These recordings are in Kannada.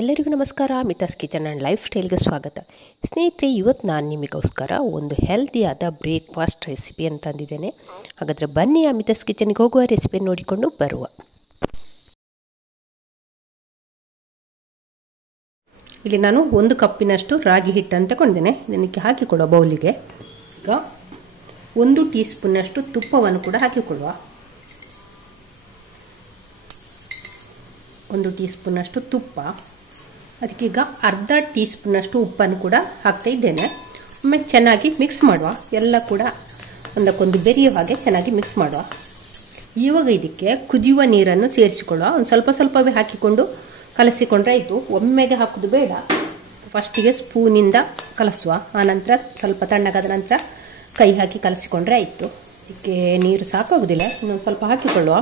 ಎಲ್ಲರಿಗೂ ನಮಸ್ಕಾರ. ಮಿತಾಸ್ ಕಿಚನ್ ಆ್ಯಂಡ್ ಲೈಫ್ ಸ್ಟೈಲ್ಗೆ ಸ್ವಾಗತ. ಸ್ನೇಹಿತರೆ, ಇವತ್ತು ನಾನು ನಿಮಗೋಸ್ಕರ ಒಂದು ಹೆಲ್ದಿಯಾದ ಬ್ರೇಕ್ಫಾಸ್ಟ್ ರೆಸಿಪಿ ಅಂತ ತಂದಿದ್ದೇನೆ. ಹಾಗಾದರೆ ಬನ್ನಿ ಆ ಮಿತಾಸ್ ಕಿಚನ್ಗೆ ಹೋಗುವ, ರೆಸಿಪಿ ನೋಡಿಕೊಂಡು ಬರುವ. ಇಲ್ಲಿ ನಾನು 1 ಕಪ್ಪಿನಷ್ಟು ರಾಗಿ ಹಿಟ್ಟನ್ನು ತಗೊಂಡಿದ್ದೇನೆ. ಇದಕ್ಕೆ ಹಾಕಿಕೊಳ್ಳುವ ಬೌಲಿಗೆ. ಈಗ 1 ಟೀ ಸ್ಪೂನ್ನಷ್ಟು ತುಪ್ಪವನ್ನು ಕೂಡ ಹಾಕಿಕೊಳ್ಳುವ. 1 ಟೀ ಸ್ಪೂನ್ನಷ್ಟು ತುಪ್ಪ, ಅದಕ್ಕೀಗ ಅರ್ಧ ಟೀ ಸ್ಪೂನ್ನಷ್ಟು ಉಪ್ಪನ್ನು ಕೂಡ ಹಾಕ್ತಾ ಇದ್ದೇನೆ. ಒಮ್ಮೆ ಚೆನ್ನಾಗಿ ಮಿಕ್ಸ್ ಮಾಡುವ. ಎಲ್ಲ ಕೂಡ ಒಂದಕ್ಕೊಂದು ಬೆರೆಯುವ ಹಾಗೆ ಚೆನ್ನಾಗಿ ಮಿಕ್ಸ್ ಮಾಡುವ. ಇವಾಗ ಇದಕ್ಕೆ ಕುದಿಯುವ ನೀರನ್ನು ಸೇರಿಸಿಕೊಳ್ಳುವ. ಒಂದು ಸ್ವಲ್ಪ ಸ್ವಲ್ಪವೇ ಹಾಕಿಕೊಂಡು ಕಲಸಿಕೊಂಡ್ರೆ ಆಯಿತು. ಒಮ್ಮೆಗೆ ಹಾಕೋದು ಬೇಡ. ಫಸ್ಟಿಗೆ ಸ್ಪೂನಿಂದ ಕಲಸುವ. ಆನಂತರ ಸ್ವಲ್ಪ ತಣ್ಣಗಾದ ನಂತರ ಕೈ ಹಾಕಿ ಕಲಸಿಕೊಂಡ್ರೆ ಆಯಿತು. ಇದಕ್ಕೆ ನೀರು ಸಾಕಾಗೋದಿಲ್ಲ, ಇನ್ನೊಂದು ಸ್ವಲ್ಪ ಹಾಕಿಕೊಳ್ಳುವ.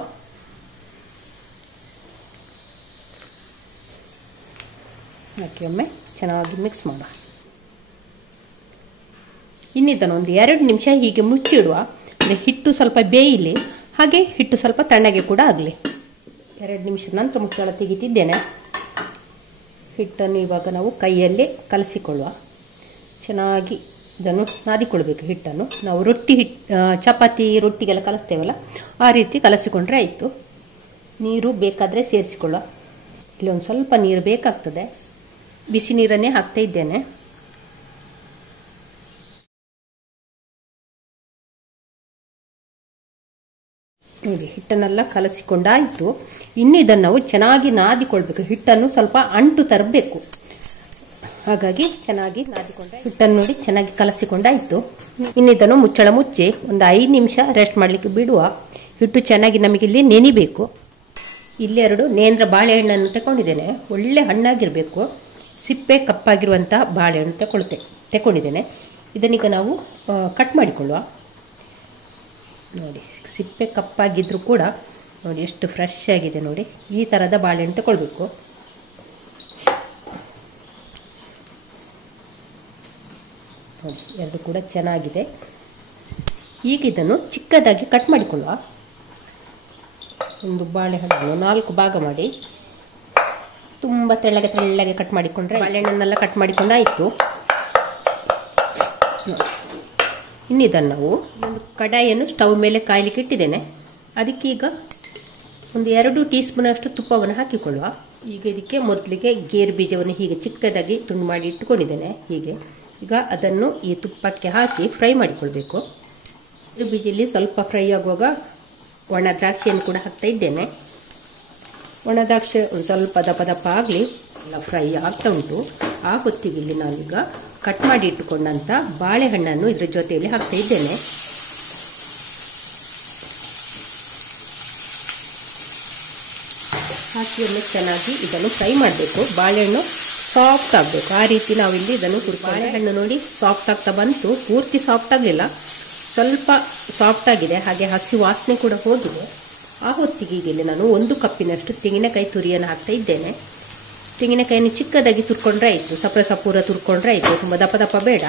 ಹಾಕಿ ಒಮ್ಮೆ ಚೆನ್ನಾಗಿ ಮಿಕ್ಸ್ ಮಾಡುವ. ಇನ್ನಿದ್ದನ್ನು ಒಂದು 2 ನಿಮಿಷ ಹೀಗೆ ಮುಚ್ಚಿಡುವ. ಅಂದರೆ ಹಿಟ್ಟು ಸ್ವಲ್ಪ ಬೇಯಲಿ, ಹಾಗೆ ಹಿಟ್ಟು ಸ್ವಲ್ಪ ತಣ್ಣಗೆ ಕೂಡ ಆಗಲಿ. 2 ನಿಮಿಷದ ನಂತರ ಮುಚ್ಚಳ ತೆಗಿತಿದ್ದೇನೆ. ಹಿಟ್ಟನ್ನು ಇವಾಗ ನಾವು ಕೈಯಲ್ಲಿ ಕಲಸಿಕೊಳ್ಳುವ. ಚೆನ್ನಾಗಿ ಇದನ್ನು ನಾದಿಕೊಳ್ಬೇಕು ಹಿಟ್ಟನ್ನು. ನಾವು ಚಪಾತಿ ರೊಟ್ಟಿಗೆಲ್ಲ ಕಲಿಸ್ತೇವಲ್ಲ, ಆ ರೀತಿ ಕಲಸಿಕೊಂಡ್ರೆ ಆಯಿತು. ನೀರು ಬೇಕಾದರೆ ಸೇರಿಸಿಕೊಳ್ಳುವ. ಇಲ್ಲಿ ಒಂದು ಸ್ವಲ್ಪ ನೀರು ಬೇಕಾಗ್ತದೆ. ಬಿಸಿ ನೀರನ್ನೇ ಹಾಕ್ತಾ ಇದ್ದೇನೆ. ನೋಡಿ, ಹಿಟ್ಟನ್ನೆಲ್ಲ ಕಲಸಿಕೊಂಡಾಯಿತು. ಇನ್ನು ಇದನ್ನು ನಾವು ಚೆನ್ನಾಗಿ ನಾದಿಕೊಳ್ಬೇಕು. ಹಿಟ್ಟನ್ನು ಸ್ವಲ್ಪ ಅಂಟು ತರಬೇಕು. ಹಾಗಾಗಿ ಚೆನ್ನಾಗಿ ನಾದಿಕೊಂಡ್ರೆ ಹಿಟ್ಟನ್ನು ನೋಡಿ ಚೆನ್ನಾಗಿ ಕಲಸಿಕೊಂಡಾಯಿತು. ಇನ್ನು ಇದನ್ನು ಮುಚ್ಚಳ ಮುಚ್ಚಿ ಒಂದು 5 ನಿಮಿಷ ರೆಸ್ಟ್ ಮಾಡಲಿಕ್ಕೆ ಬಿಡುವ. ಹಿಟ್ಟು ಚೆನ್ನಾಗಿ ನಮಗಿಲ್ಲಿ ನೆನಿಬೇಕು. ಇಲ್ಲಿ 2 ನೇಂದ್ರ ಬಾಳೆಹಣ್ಣನ್ನು ತಗೊಂಡಿದ್ದೇನೆ. ಒಳ್ಳೆ ಹಣ್ಣಾಗಿರಬೇಕು. ಸಿಪ್ಪೆ ಕಪ್ಪಾಗಿರುವಂತಹ ಬಾಳೆಹಣ್ಣು ತಗೊಂಡಿದ್ದೇನೆ. ಇದನ್ನೀಗ ನಾವು ಕಟ್ ಮಾಡಿಕೊಳ್ಳುವ. ನೋಡಿ, ಸಿಪ್ಪೆ ಕಪ್ಪಾಗಿದ್ರೂ ಕೂಡ ನೋಡಿ ಎಷ್ಟು ಫ್ರೆಶ್ ಆಗಿದೆ. ನೋಡಿ, ಈ ಥರದ ಬಾಳೆಹಣ್ಣು ತಗೊಳ್ಬೇಕು. ನೋಡಿ, 2 ಕೂಡ ಚೆನ್ನಾಗಿದೆ. ಈಗ ಇದನ್ನು ಚಿಕ್ಕದಾಗಿ ಕಟ್ ಮಾಡಿಕೊಳ್ಳುವ. ಒಂದು ಬಾಳೆಹಣ್ಣು 4 ಭಾಗ ಮಾಡಿ ತುಂಬ ತೆಳ್ಳಗೆ ಕಟ್ ಮಾಡಿಕೊಂಡ್ರೆ ಬಾಳೆಹಣ್ಣನ್ನೆಲ್ಲ ಕಟ್ ಮಾಡಿಕೊಂಡಾಯಿತು. ಇನ್ನು ಇದನ್ನು ನಾವು ಒಂದು ಕಡಾಯಿಯನ್ನು ಸ್ಟವ್ ಮೇಲೆ ಕಾಯಲಿಕ್ಕೆ ಇಟ್ಟಿದ್ದೇನೆ. ಅದಕ್ಕೀಗ ಒಂದು 2 ಟೀ ಸ್ಪೂನ್ ಅಷ್ಟು ತುಪ್ಪವನ್ನು ಹಾಕಿಕೊಳ್ಳುವ. ಈಗ ಇದಕ್ಕೆ ಮೊದಲಿಗೆ ಗೇರು ಬೀಜವನ್ನು ಹೀಗೆ ಚಿಕ್ಕದಾಗಿ ತುಂಡು ಮಾಡಿ ಇಟ್ಟುಕೊಂಡಿದ್ದೇನೆ. ಹೀಗೆ ಈಗ ಅದನ್ನು ಈ ತುಪ್ಪಕ್ಕೆ ಹಾಕಿ ಫ್ರೈ ಮಾಡಿಕೊಳ್ಬೇಕು. ಗೇರು ಬೀಜಲ್ಲಿ ಸ್ವಲ್ಪ ಫ್ರೈ ಆಗುವಾಗ ಒಣ ದ್ರಾಕ್ಷಿಯನ್ನು ಕೂಡ ಹಾಕ್ತಾ ಇದ್ದೇನೆ. ಒಣ ದ್ರಾಕ್ಷಿ ಒಂದು ಸ್ವಲ್ಪ ದಪ್ಪ ಆಗಲಿ, ಎಲ್ಲ ಫ್ರೈ ಆಗ್ತಾ ಉಂಟು. ಆ ಹೊತ್ತಿಗೆ ಇಲ್ಲಿ ನಾನೀಗ ಕಟ್ ಮಾಡಿ ಇಟ್ಟುಕೊಂಡಂತ ಬಾಳೆಹಣ್ಣನ್ನು ಇದ್ರ ಜೊತೆಯಲ್ಲಿ ಹಾಕ್ತಾ ಇದ್ದೇನೆ. ಹಾಕಿ ಒಮ್ಮೆ ಚೆನ್ನಾಗಿ ಇದನ್ನು ಫ್ರೈ ಮಾಡಬೇಕು. ಬಾಳೆಹಣ್ಣು ಸಾಫ್ಟ್ ಆಗಬೇಕು. ಆ ರೀತಿ ನಾವಿಲ್ಲಿ ಇದನ್ನು ಬಾಳೆಹಣ್ಣು ನೋಡಿ ಸಾಫ್ಟ್ ಆಗ್ತಾ ಬಂತು. ಪೂರ್ತಿ ಸಾಫ್ಟ್ ಆಗಲಿಲ್ಲ, ಸ್ವಲ್ಪ ಸಾಫ್ಟ್ ಆಗಿದೆ. ಹಾಗೆ ಹಸಿ ವಾಸನೆ ಕೂಡ ಹೋಗಿದೆ. ಆ ಹೊತ್ತಿಗೆ ಈಗ ಇಲ್ಲಿ ನಾನು 1 ಕಪ್ಪಿನಷ್ಟು ತೆಂಗಿನಕಾಯಿ ತುರಿಯನ್ನು ಹಾಕ್ತಾ ಇದ್ದೇನೆ. ತೆಂಗಿನಕಾಯಿಯನ್ನು ಚಿಕ್ಕದಾಗಿ ತುರ್ಕೊಂಡ್ರೆ ಆಯಿತು. ಸಪೂರ ತುರ್ಕೊಂಡ್ರೆ ಆಯಿತು. ತುಂಬ ದಪ್ಪ ಬೇಡ.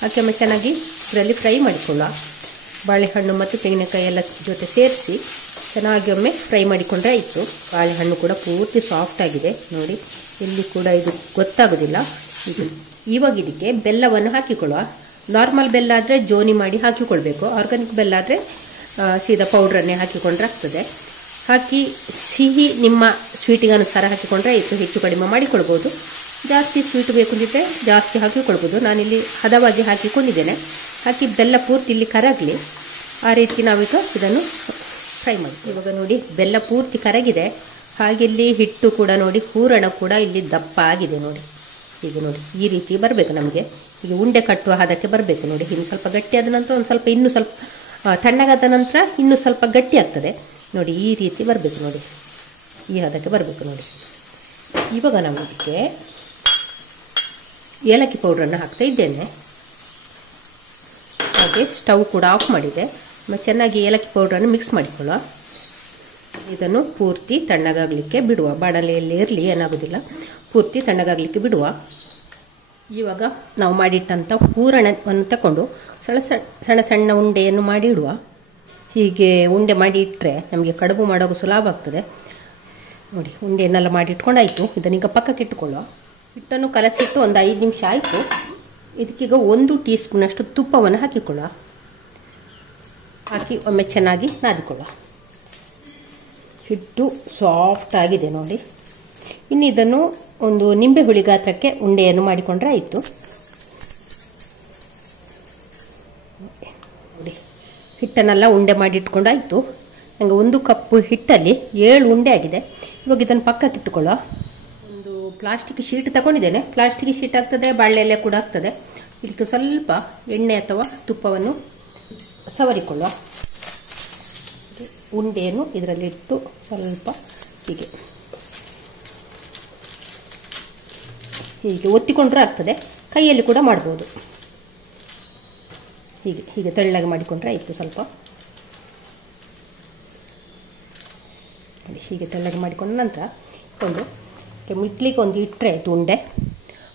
ಹಾಕಿ ಒಮ್ಮೆ ಚೆನ್ನಾಗಿ ಇದರಲ್ಲಿ ಫ್ರೈ ಮಾಡಿಕೊಳ್ಳುವ. ಬಾಳೆಹಣ್ಣು ಮತ್ತು ತೆಂಗಿನಕಾಯಿ ಎಲ್ಲ ಜೊತೆ ಸೇರಿಸಿ ಚೆನ್ನಾಗಿ ಒಮ್ಮೆ ಫ್ರೈ ಮಾಡಿಕೊಂಡ್ರೆ ಆಯಿತು. ಬಾಳೆಹಣ್ಣು ಕೂಡ ಪೂರ್ತಿ ಸಾಫ್ಟ್ ಆಗಿದೆ. ನೋಡಿ, ಇಲ್ಲಿ ಕೂಡ ಇದು ಗೊತ್ತಾಗೋದಿಲ್ಲ. ಇವಾಗ ಇದಕ್ಕೆ ಬೆಲ್ಲವನ್ನು ಹಾಕಿಕೊಳ್ಳುವ. ನಾರ್ಮಲ್ ಬೆಲ್ಲ ಆದರೆ ಜೋನಿ ಮಾಡಿ ಹಾಕಿಕೊಳ್ಬೇಕು. ಆರ್ಗಾನಿಕ್ ಬೆಲ್ಲ ಆದರೆ ಸೀದಾ ಪೌಡ್ರನ್ನೇ ಹಾಕಿಕೊಂಡ್ರೆ ಆಗ್ತದೆ. ಹಾಕಿ ಸಿಹಿ ನಿಮ್ಮ ಸ್ವೀಟಿಗೆ ಅನುಸಾರ ಹಾಕಿಕೊಂಡ್ರೆ ಆಯಿತು. ಹೆಚ್ಚು ಕಡಿಮೆ ಮಾಡಿಕೊಳ್ಬೋದು. ಜಾಸ್ತಿ ಸ್ವೀಟ್ ಬೇಕು ಅಂತಿದ್ರೆ ಜಾಸ್ತಿ ಹಾಕಿಕೊಳ್ಬೋದು. ನಾನಿಲ್ಲಿ ಹದವಾಗಿ ಹಾಕಿಕೊಂಡಿದ್ದೇನೆ. ಹಾಕಿ ಬೆಲ್ಲ ಪೂರ್ತಿ ಇಲ್ಲಿ ಕರಗಲಿ. ಆ ರೀತಿ ನಾವೀಗ ಇದನ್ನು ಫ್ರೈ ಮಾಡಿ. ಇವಾಗ ನೋಡಿ, ಬೆಲ್ಲ ಪೂರ್ತಿ ಕರಗಿದೆ. ಹಾಗೆ ಇಲ್ಲಿ ಹಿಟ್ಟು ಕೂಡ ನೋಡಿ, ಹೂರಣ ಕೂಡ ಇಲ್ಲಿ ದಪ್ಪ ಆಗಿದೆ. ನೋಡಿ, ಈಗ ನೋಡಿ ಈ ರೀತಿ ಬರಬೇಕು ನಮಗೆ. ಈಗ ಉಂಡೆ ಕಟ್ಟುವ ಹದಕ್ಕೆ ಬರಬೇಕು. ನೋಡಿ, ಇನ್ನು ಸ್ವಲ್ಪ ಗಟ್ಟಿಯಾದ ನಂತರ ಒಂದು ಸ್ವಲ್ಪ ಇನ್ನೂ ಸ್ವಲ್ಪ ತಣ್ಣಗಾದ ನಂತರ ಇನ್ನೂ ಸ್ವಲ್ಪ ಗಟ್ಟಿ ಆಗ್ತದೆ. ನೋಡಿ, ಈ ರೀತಿ ಬರಬೇಕು. ನೋಡಿ, ಈ ಹದಕ್ಕೆ ಬರಬೇಕು. ನೋಡಿ, ಇವಾಗ ನಾವು ಇದಕ್ಕೆ ಏಲಕ್ಕಿ ಪೌಡ್ರನ್ನು ಹಾಕ್ತಾ ಇದ್ದೇನೆ. ಹಾಗೆ ಸ್ಟವ್ ಕೂಡ ಆಫ್ ಮಾಡಿದೆ. ಚೆನ್ನಾಗಿ ಏಲಕ್ಕಿ ಪೌಡ್ರನ್ನು ಮಿಕ್ಸ್ ಮಾಡಿಕೊಳ್ಳುವ. ಇದನ್ನು ಪೂರ್ತಿ ತಣ್ಣಗಾಗಲಿಕ್ಕೆ ಬಿಡುವ. ಬಾಣಲೆಯಲ್ಲಿ ಇರಲಿ, ಏನಾಗೋದಿಲ್ಲ. ಪೂರ್ತಿ ತಣ್ಣಗಾಗಲಿಕ್ಕೆ ಬಿಡುವ. ಇವಾಗ ನಾವು ಮಾಡಿಟ್ಟಂಥ ಹೂರಣವನ್ನು ತಗೊಂಡು ಸಣ್ಣ ಉಂಡೆಯನ್ನು ಮಾಡಿ ಇಡುವ. ಹೀಗೆ ಉಂಡೆ ಮಾಡಿ ಇಟ್ಟರೆ ನಮಗೆ ಕಡುಬು ಮಾಡೋದು ಸುಲಭ ಆಗ್ತದೆ. ನೋಡಿ ಉಂಡೆಯನ್ನೆಲ್ಲ ಮಾಡಿ ಇಟ್ಕೊಂಡಾಯಿತು. ಇದನ್ನೀಗ ಪಕ್ಕಕ್ಕೆ ಇಟ್ಟುಕೊಳ್ಳುವ. ಹಿಟ್ಟನ್ನು ಕಲಸಿಟ್ಟು ಒಂದು 5 ನಿಮಿಷ ಆಯಿತು. ಇದಕ್ಕೀಗ 1 ಟೀ ಸ್ಪೂನಷ್ಟು ತುಪ್ಪವನ್ನು ಹಾಕಿಕೊಳ್ಳುವ. ಹಾಕಿ ಒಮ್ಮೆ ಚೆನ್ನಾಗಿ ನಾದಿಕೊಳ್ಳುವ. ಹಿಟ್ಟು ಸಾಫ್ಟ್ ಆಗಿದೆ ನೋಡಿ. ಇನ್ನು ಇದನ್ನು ಒಂದು ನಿಂಬೆ ಹುಳಿ ಗಾತ್ರಕ್ಕೆ ಉಂಡೆಯನ್ನು ಮಾಡಿಕೊಂಡ್ರೆ ಆಯಿತು. ನೋಡಿ ಹಿಟ್ಟನ್ನೆಲ್ಲ ಉಂಡೆ ಮಾಡಿ ಇಟ್ಕೊಂಡಾಯಿತು. ನನಗೆ 1 ಕಪ್ ಹಿಟ್ಟಲ್ಲಿ 7 ಉಂಡೆ ಆಗಿದೆ. ಇವಾಗ ಇದನ್ನು ಪಕ್ಕಕ್ಕೆ ಇಟ್ಟುಕೊಳ್ಳುವ. ಒಂದು ಪ್ಲಾಸ್ಟಿಕ್ ಶೀಟ್ ತಗೊಂಡಿದ್ದೇನೆ. ಪ್ಲಾಸ್ಟಿಕ್ ಶೀಟ್ ಆಗ್ತದೆ, ಬಾಳೆ ಎಲೆ ಕೂಡ ಆಗ್ತದೆ. ಇದಕ್ಕೆ ಸ್ವಲ್ಪ ಎಣ್ಣೆ ಅಥವಾ ತುಪ್ಪವನ್ನು ಸವರಿಕೊಳ್ಳುವ. ಉಂಡೆಯನ್ನು ಇದರಲ್ಲಿಟ್ಟು ಸ್ವಲ್ಪ ಹೀಗೆ ಒತ್ತಿಕೊಂಡ್ರೆ ಆಗ್ತದೆ. ಕೈಯಲ್ಲಿ ಕೂಡ ಮಾಡ್ಬೋದು. ಹೀಗೆ ತೆಳ್ಳಗೆ ಮಾಡಿಕೊಂಡ್ರೆ ಆಯಿತು. ಸ್ವಲ್ಪ ಹೀಗೆ ತೆಳ್ಳಗೆ ಮಾಡಿಕೊಂಡ ನಂತರ ಒಂದು ಮುಟ್ಲಿಕ್ಕೆ ಒಂದು ಇಟ್ಟರೆ ಆಯಿತು. ಉಂಡೆ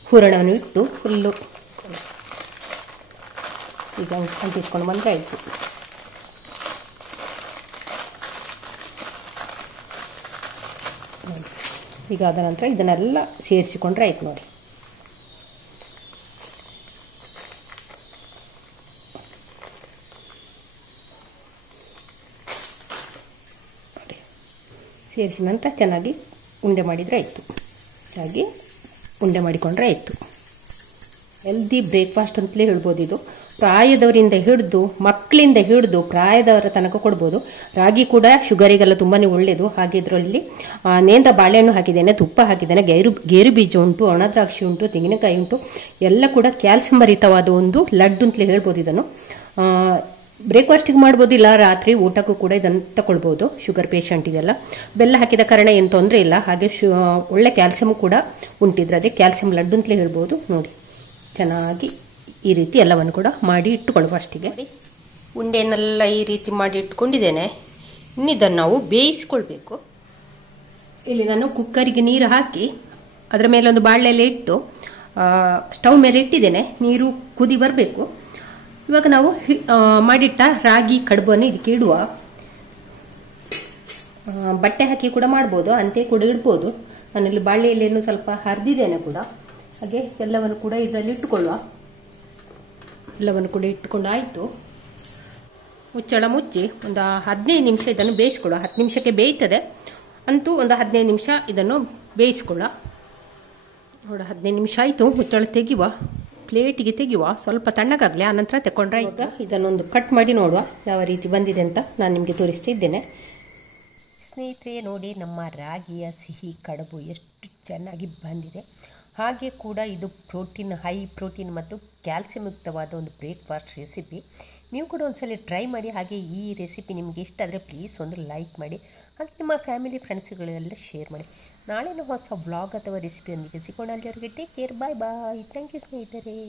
ಹೂರಣವನ್ನು ಇಟ್ಟು ಫುಲ್ಲು ಈಗ ಅಂಟಿಸ್ಕೊಂಡು ಬಂದರೆ ಆಯಿತು. ಈಗ ಆದ ನಂತರ ಇದನ್ನೆಲ್ಲ ಸೇರಿಸಿಕೊಂಡ್ರೆ ಆಯ್ತು ನೋಡಿ. ಸೇರಿಸಿದ ನಂತರ ಚೆನ್ನಾಗಿ ಉಂಡೆ ಮಾಡಿದರೆ ಆಯಿತು. ಹಾಗೆ ಉಂಡೆ ಮಾಡಿಕೊಂಡ್ರೆ ಆಯಿತು. ಹೆಲ್ದಿ ಬ್ರೇಕ್ಫಾಸ್ಟ್ ಅಂತಲೇ ಹೇಳ್ಬೋದು. ಇದು ಪ್ರಾಯದವರಿಂದ ಹಿಡಿದು ಮಕ್ಕಳಿಂದ ಹಿಡಿದು ಪ್ರಾಯದವರ ತನಕ ಕೊಡ್ಬೋದು. ರಾಗಿ ಕೂಡ ಶುಗರಿಗೆಲ್ಲ ತುಂಬಾ ಒಳ್ಳೆಯದು. ಹಾಗೆ ಇದರಲ್ಲಿ ನೇಂದ್ರ ಬಾಳೆಹಣ್ಣು ಹಾಕಿದ್ದೇನೆ, ತುಪ್ಪ ಹಾಕಿದ್ದೇನೆ, ಗೇರು ಬೀಜ ಉಂಟು, ಒಣ ದ್ರಾಕ್ಷಿ ಉಂಟು, ತೆಂಗಿನಕಾಯಿ ಉಂಟು. ಎಲ್ಲ ಕೂಡ ಕ್ಯಾಲ್ಸಿಯಂ ಭರಿತವಾದ ಒಂದು ಲಡ್ಡು ಅಂತಲೇ ಹೇಳ್ಬೋದು. ಇದನ್ನು ಬ್ರೇಕ್ಫಾಸ್ಟಿಗೆ ಮಾಡ್ಬೋದು, ಇಲ್ಲ ರಾತ್ರಿ ಊಟಕ್ಕೂ ಕೂಡ ಇದನ್ನು ತಗೊಳ್ಬೋದು. ಶುಗರ್ ಪೇಷಂಟಿಗೆಲ್ಲ ಬೆಲ್ಲ ಹಾಕಿದ ಕಾರಣ ಏನು ತೊಂದರೆ ಇಲ್ಲ. ಹಾಗೆ ಒಳ್ಳೆ ಕ್ಯಾಲ್ಸಿಯಂ ಕೂಡ ಉಂಟಿದ್ರದೆ ಕ್ಯಾಲ್ಸಿಯಂ ಲಡ್ಡು ಅಂತಲೇ ಹೇಳ್ಬೋದು. ನೋಡಿ ಚೆನ್ನಾಗಿ ಈ ರೀತಿ ಎಲ್ಲವನ್ನು ಕೂಡ ಮಾಡಿ ಇಟ್ಟುಕೊಳ್ಳುವ. ಫಸ್ಟಿಗೆ ಉಂಡೆಯನ್ನೆಲ್ಲ ಈ ರೀತಿ ಮಾಡಿ ಇಟ್ಕೊಂಡಿದ್ದೇನೆ. ಇನ್ನಿದನ್ನು ನಾವು ಬೇಯಿಸಿಕೊಳ್ಬೇಕು. ಇಲ್ಲಿ ನಾನು ಕುಕ್ಕರಿಗೆ ನೀರು ಹಾಕಿ ಅದರ ಮೇಲೆ ಒಂದು ಬಾಳೆ ಎಲೆ ಇಟ್ಟು ಸ್ಟವ್ ಮೇಲೆ ಇಟ್ಟಿದ್ದೇನೆ. ನೀರು ಕುದಿ ಬರಬೇಕು. ಇವಾಗ ನಾವು ಮಾಡಿಟ್ಟ ರಾಗಿ ಕಡುಬನ್ನು ಇದಕ್ಕೆ ಇಡುವ. ಬಟ್ಟೆ ಹಾಕಿ ಕೂಡ ಮಾಡ್ಬೋದು, ಅಂತೆ ಕೂಡ ಇಡ್ಬೋದು. ನಾನಿಲ್ಲಿ ಬಾಳೆ ಎಲೆಯನ್ನು ಸ್ವಲ್ಪ ಹರಿದಿದ್ದೇನೆ ಕೂಡ. ಹಾಗೆ ಎಲ್ಲವನ್ನು ಕೂಡ ಇದರಲ್ಲಿ ಇಟ್ಟುಕೊಳ್ಳುವ. ಎಲ್ಲವನ್ನು ಕೂಡ ಇಟ್ಟುಕೊಂಡು ಆಯಿತು. ಮುಚ್ಚಳ ಮುಚ್ಚಿ ಒಂದು 15 ನಿಮಿಷ ಇದನ್ನು ಬೇಯಿಸ್ಕೊಳ್ಳುವ. 10 ನಿಮಿಷಕ್ಕೆ ಬೇಯ್ತದೆ ಅಂತೂ ಒಂದು 15 ನಿಮಿಷ ಇದನ್ನು ಬೇಯಿಸ್ಕೊಳ್ಳುವ. ನೋಡಿ 15 ನಿಮಿಷ ಆಯಿತು. ಮುಚ್ಚಳ ತೆಗೆಯುವ, ಪ್ಲೇಟಿಗೆ ತೆಗೆಯುವ. ಸ್ವಲ್ಪ ತಣ್ಣಗಾಗಲಿ, ಆನಂತರ ತಗೊಂಡ್ರೆ ಈಗ ಇದನ್ನೊಂದು ಕಟ್ ಮಾಡಿ ನೋಡುವ ಯಾವ ರೀತಿ ಬಂದಿದೆ ಅಂತ ನಾನು ನಿಮಗೆ ತೋರಿಸ್ತಾ ಇದ್ದೇನೆ. ಸ್ನೇಹಿತರೆ ನೋಡಿ, ನಮ್ಮ ರಾಗಿಯ ಸಿಹಿ ಕಡುಬು ಎಷ್ಟು ಚೆನ್ನಾಗಿ ಬಂದಿದೆ. ಹಾಗೆ ಕೂಡ ಇದು ಹೈ ಪ್ರೋಟೀನ್ ಮತ್ತು ಕ್ಯಾಲ್ಸಿಯಂ ಯುಕ್ತವಾದ ಒಂದು ಬ್ರೇಕ್ಫಾಸ್ಟ್ ರೆಸಿಪಿ. ನೀವು ಕೂಡ ಒಂದ್ಸಲ ಟ್ರೈ ಮಾಡಿ. ಹಾಗೆ ಈ ರೆಸಿಪಿ ನಿಮಗೆ ಇಷ್ಟ ಆದರೆ ಪ್ಲೀಸ್ ಒಂದು ಲೈಕ್ ಮಾಡಿ. ಹಾಗೆ ನಿಮ್ಮ ಫ್ಯಾಮಿಲಿ ಫ್ರೆಂಡ್ಸ್ಗಳೆಲ್ಲ ಶೇರ್ ಮಾಡಿ. ನಾಳೆನೂ ಹೊಸ ವ್ಲಾಗ್ ಅಥವಾ ರೆಸಿಪಿಯೊಂದಿಗೆ ಸಿಗೋಣ. ಅಲ್ಲಿವರೆಗೆ take care, bye bye. Thank you ಸ್ನೇಹಿತರೆ.